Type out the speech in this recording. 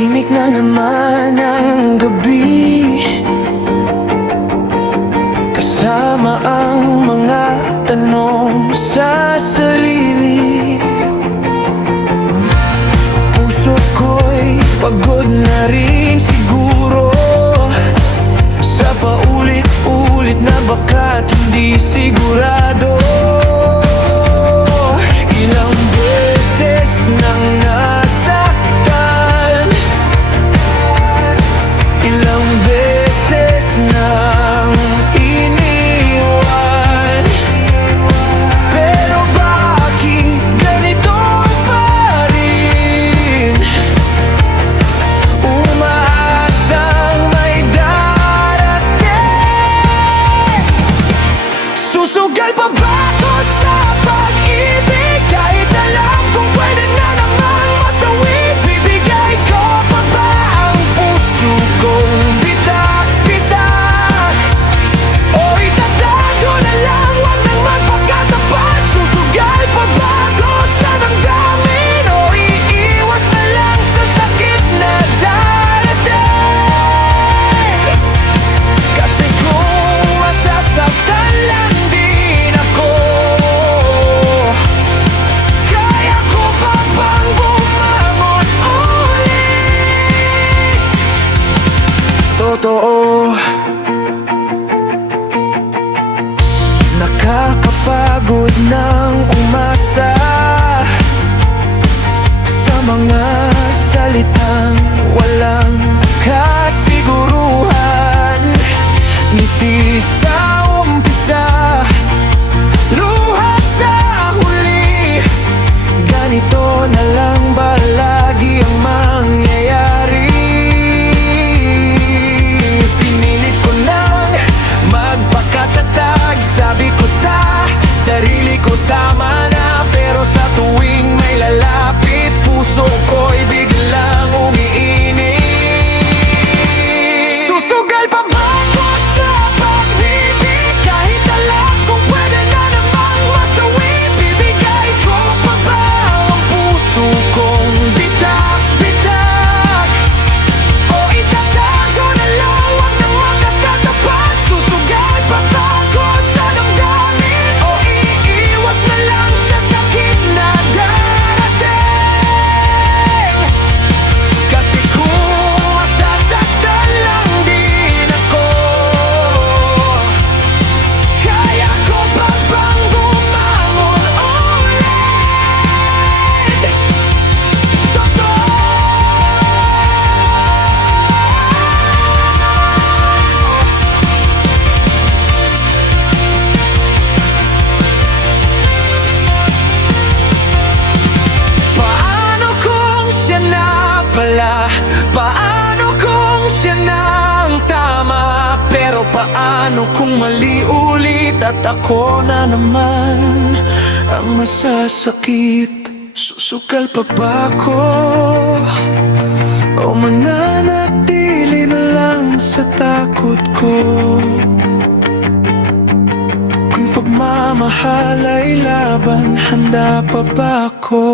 Tahimik na naman ang gabi, kasama ang mga tanong sa sarili. Puso ko'y pagod na rin siguro sa paulit-ulit na baka't hindi sigurado. Ilang beses nang nasaktan, ilang beses nang iniwan, pero bakit ganito pa rin? Umaasang may darating. Susugal pa ba ako sa pag-ibig? Kahit alam kung pwede na namang masawi, bibigay ko pa ba ang puso kong bitak-bitak? O itatago na lang, wag nang magpakatapat? Susugal pa ba ako sa damdamin? O iiwas na lang sa sakit na darating? Kasi kung masasaktan lang din ako, kaya ko pa bang bumangon ulit? Totoo, nakakapagod ng umasa sa mga salitang walang kasiguruhan. Ngiti sa umpisa, luha sa huli. Ganito na lang ba lagi ang mangyayari? Pinilit ko lang magpakatatag, sabi ko sa sarili ko tama na. Pero sa tuwing may lalapit, puso ko'y biglang umiinit. Susugal pa ba ako sa pag-ibig? Kahit alam kung pwede na namang masawi, bibigay ko pa ba ang puso kong bitak-bitak? O itatago na lang, wag nang magkakatapat? Susugal pa ba ako sa damdamin? O iiwas na lang sa sakit na darating? Kasi kung masasaktan lang din ako, kaya ko pa bang bumangon ulit? Totoo. Paano kung siya na pala? Paano kung siya na ang tama? Pero paano kung mali ulit at ako na naman ang masasakit? Susugal pa ba ako? O mananatili na lang sa takot ko? Kung pagmamahal ay laban, handa pa ba ako?